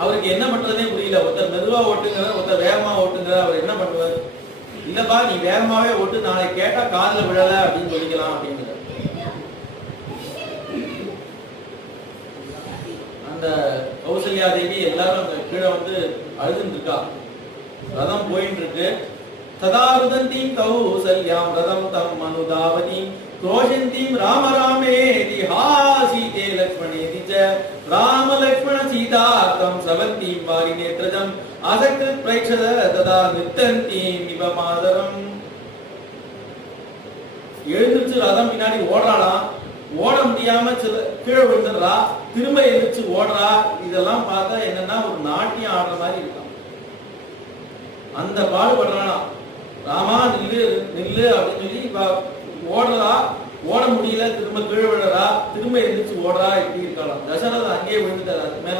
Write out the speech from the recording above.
அவருக்கு என்ன பண்றதே புரியல. ஒருத்தர் மெதுவா ஓட்டுங்கிற, ஒருத்தர் வேகமா ஓட்டுங்கிற, அவர் என்ன பண்ணுவார்? இல்லப்பா நீ வேகமாவே ஓட்டு, நாளை கேட்டா காதுல விழல அப்படின்னு சொல்லிக்கலாம் அப்படிங்கிற. அந்த கௌசல்யா தேவி எல்லாரும் அந்த கீழே வந்து அழுதுன்னு இருக்கா. ரதம் போயிட்டு இருக்கு. ததாருதந்தீம் கௌசல்யாம் ரதம் தம் மனுதாவதீம் கோஷந்தீம் ராம ராமேதி ஹாசீதே லக்ஷ்மணேதி ச ராம லக்ஷ்மண சீதா தம் சவந்தீம் வாரி நேத்ரஜம் அசக்ருத் ப்ரேக்ஷத ததா நித்தந்தீம் நிபமாதரம். எழுந்திருச்சு ரதம் பின்னாடி ஓடுறாளாம். ஓட முடியாம கீழே விழுந்துடுறா. திரும்ப எழுந்திருச்சு ஓடுறா. இதெல்லாம் பார்த்தா என்னன்னா ஒரு நாட்டியம் ஆடுற மாதிரி இருக்கான். அந்த பாடுபடுறானா. ராமா நில்லு நில்லு அப்படின்னு சொல்லி ஓடுறா. ஓட முடியல, திரும்ப கீழே விழுறா, திரும்ப எழுந்திரிச்சு ஓடுறா. இப்படி இருக்கலாம். தசரதன் அங்கேயே விழுந்துட்டார். மேல